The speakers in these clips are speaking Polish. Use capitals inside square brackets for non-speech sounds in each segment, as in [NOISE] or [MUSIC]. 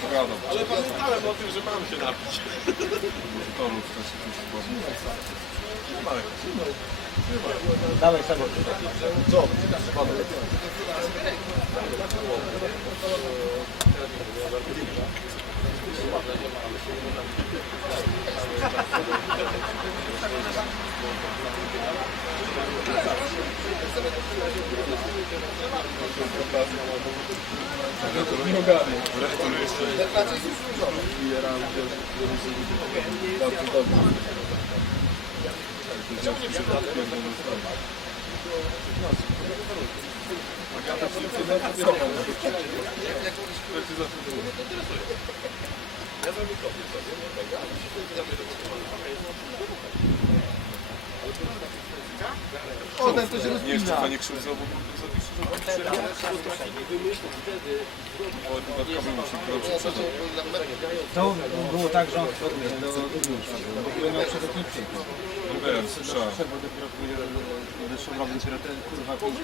chuja, bo. Ale pamiętałem o tym, że mam się napić. Też coś podobnego. Dawaj sobie. Co? O, ten to się Nie, jeszcze rozpina. panie krzywdzą, bo zapiszę, że dodatkowy musi dobrze przeżyć. To było tak, że on wszedł do Udusza, bo byłem miał przewodniczy. No wiem, słyszałem. Bo dopiero wyszło robił dopiero ten kurwa pięć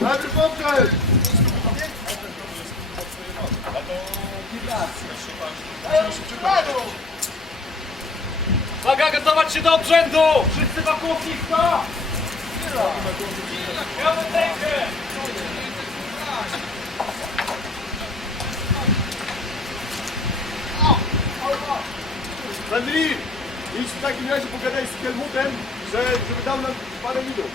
Laat de pomp eruit! Hallo! Hallo! Uwaga, gotować się do obrzędu! Wszyscy wokół ogniska! Białe tęgie! Landry, idź w takim razie pogadaj z Helmutem, że, żeby dał nam parę minut.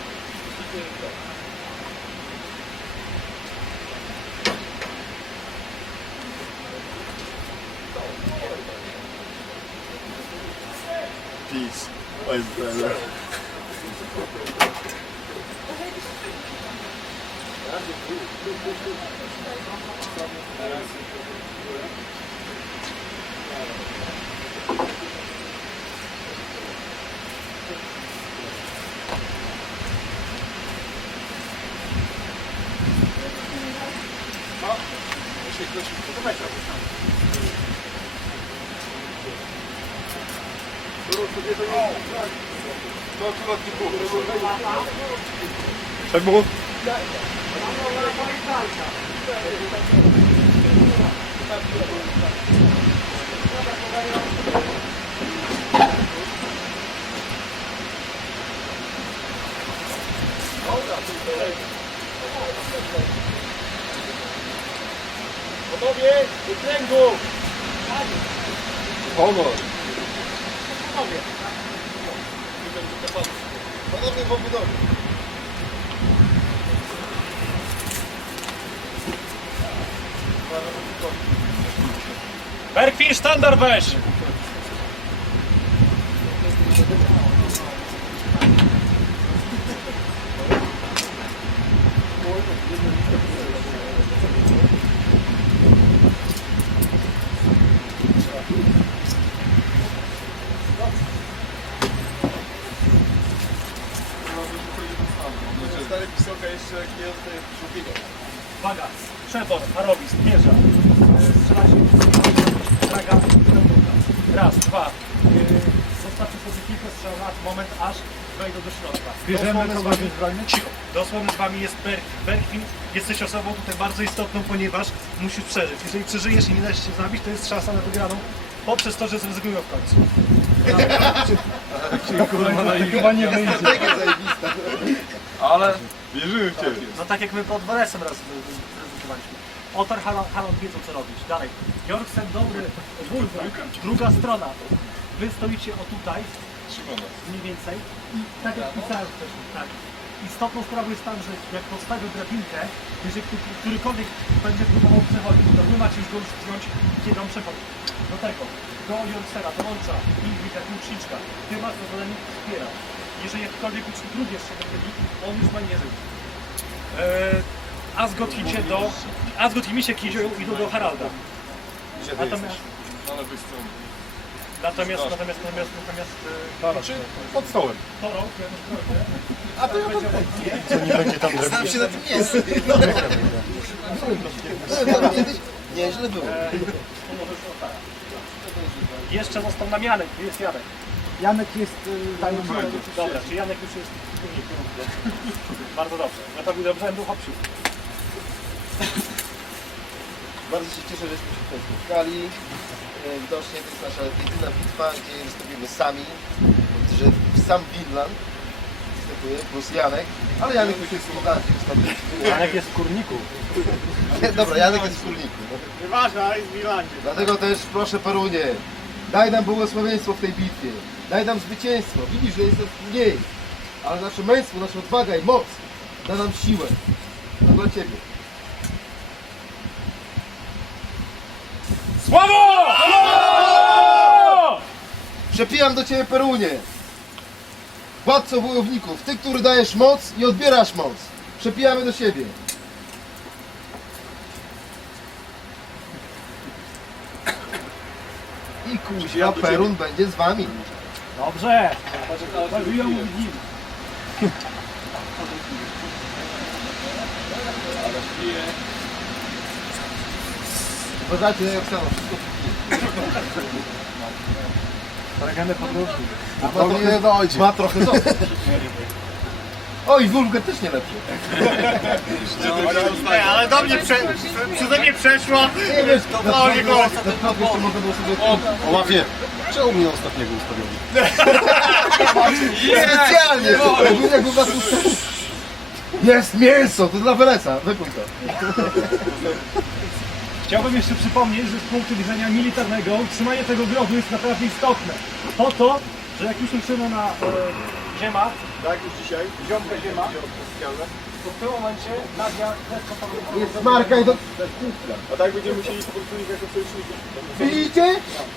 Peace, my brother. To akurat nie było. Czemu? Panowie, do kręgu! Honor. Panowie w obudowie. Berkwin, sztandar weź! Stary pisoka jeszcze nie od drugiego. Uwaga, Trzebor, Arowis, mierza. Strzela się. Draga, Raz, dwa. Yy, Zostawcie kilka strzał na moment, aż wejdą do środka. Bierzemy Dosłownie z kogoś zbrojny? Cicho. Dosłownie z wami jest Berkwin. Berkwin, jesteś osobą tutaj bardzo istotną, ponieważ musisz przeżyć. Jeżeli przeżyjesz i nie da się zabić, to jest szansa na wygraną poprzez to, że zrezygnują w końcu. [LAUGHS] Chyba nie wyjdzie. Strategia zajebista. Ale wierzymy w ciebie. No tak jak my pod Waresem raz prezentowaliśmy. Otar Halon, Halon wiedzą co robić. Dalej. Jorksen dobry, Wolfram, druga strona. wy stoicie o tutaj, mniej więcej. I tak jak pisałem wcześniej, tak. Istotną sprawą jest tam, że jak postawię drabinkę, jeżeli który- którykolwiek będzie próbował przechodzić, to wy macie już go już wziąć, kiedy on przechodzi. Do tego, do Jorksera, do Łącza, Ingrid, jak Łuczniczka. Ty masz za zadanie wspierać. Jeżeli jakikolwiek ucznik również się wychyli, on już będzie żył. Eee, Asgot idzie do... Asgot i Misiek idzie, idą do Haralda. Natomiast... Na lewej stronie. Natomiast, natomiast, natomiast, natomiast, Czy pod stołem. Toro, ja to sprawdzę. A to ja Będzie obecnie. Znam się na tym jest. Kiedyś nieźle było. Jeszcze został nam Janek, gdzie jest Janek? Janek jest tajny Dobra, czy Janek już jest w. Bardzo dobrze. Ja to dobrze był hopsiu. Bardzo się cieszę, żeśmy się tutaj spotkali. E, Widocznie to jest nasza jedyna bitwa, gdzie wystąpimy sami. Że sam Winland występuje, plus Janek. Ale Janek już jest bardziej wystąpił. Janek jest w kurniku. Dobra, Janek jest w kurniku. Nieważne, jest w Milandzie. Dlatego też proszę Perunie, daj nam błogosławieństwo w tej bitwie. Daj nam zwycięstwo. Widzisz, że jest nas mniej. Ale nasze męstwo, nasza odwaga i moc da nam siłę. To dla Ciebie. Przepijam do Ciebie Perunie. Władco wojowników, Ty, który dajesz moc i odbierasz moc. Przepijamy do siebie. I kuźwa Perun będzie z Wami. Dobrze. Uważajcie, jak samo, wszystko Legendę podróżni. ma trochę, dojdzie. ma trochę zostać. Oj, wulgar też nie lepszy. Nie, ale do mnie prze, przeze mnie przeszło. Nie wiesz, to nie go. przykład jeszcze można było sobie... O, łapie. Czemu mnie ostatniego ustawiono? specjalnie! Was ustawił. Jest mięso, to dla Weleca. Wypój to. Chciałbym jeszcze przypomnieć, że z punktu widzenia militarnego utrzymanie tego grobu jest naprawdę istotne. Po to, że jak już ruszymy na e, ziemach, Tak, już dzisiaj. ziomka ziema, to w tym momencie deską powinna Jest marka i do... A tak będziemy musieli po prostu ich jako sojuszników. Widzicie?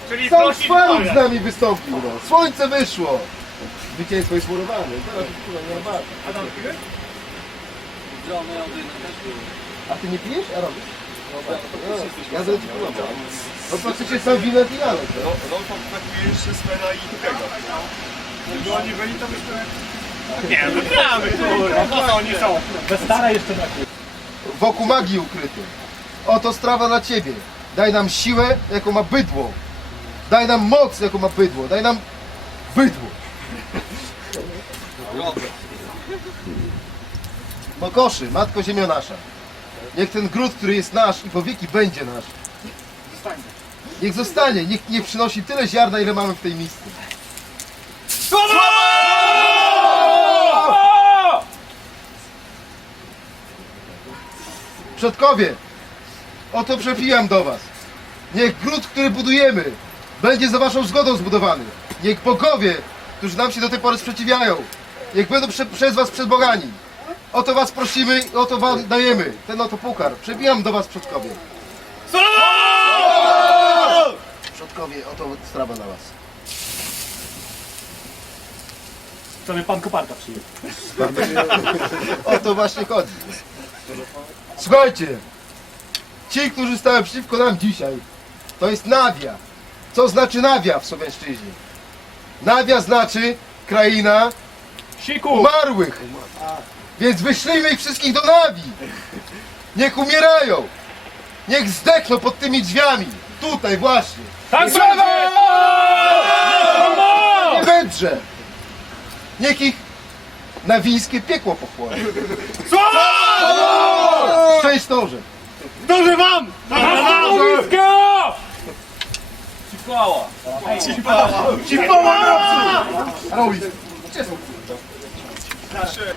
Czyli Sam prosić z nami wystąpił. No. Słońce wyszło. Zwycięstwo jest murowane. Teraz kurwa nie ma walki. Adam, piłeś? A ty nie pijesz? A robisz? No, ja będę ci pomagał. No patrzycie sam winę i Janek. no. Rolfon brakuje jeszcze Svena i tego. Gdyby oni byli, to byśmy... Nie, wygramy, kurwa. Po co oni są? Bez stara jeszcze brakuje. Wokół magii ukryty. Oto strawa dla ciebie. Daj nam siłę, jaką ma bydło. Daj nam moc, jaką ma bydło. Daj nam bydło. Mokoszy, Matko Ziemio nasza. Niech ten gród, który jest nasz i po wieki będzie nasz. Niech zostanie, niech, niech przynosi tyle ziarna, ile mamy w tej misce. Przodkowie, oto przepijam do was. Niech gród, który budujemy, będzie za waszą zgodą zbudowany. Niech bogowie, którzy nam się do tej pory sprzeciwiają, niech będą prze, przez was przebogani. Oto was prosimy i oto wam dajemy. Ten oto puchar. Przebijam do was, przodkowie. Przodkowie, oto strawa dla was. Sobie pan koparka przyjął. [LAUGHS] O to właśnie chodzi. Słuchajcie, ci, którzy stają przeciwko nam dzisiaj, to jest Nawia. Co znaczy Nawia w Słowiańszczyźnie? Nawia znaczy kraina Siku! umarłych. Więc wyślijmy ich wszystkich do Nawi. Niech umierają. Niech zdechną pod tymi drzwiami. Tutaj właśnie. Tak Nie wędrze. Niech ich nawińskie piekło pochłonie. Szczęść Torze. Dobrze wam! Robi. Nasze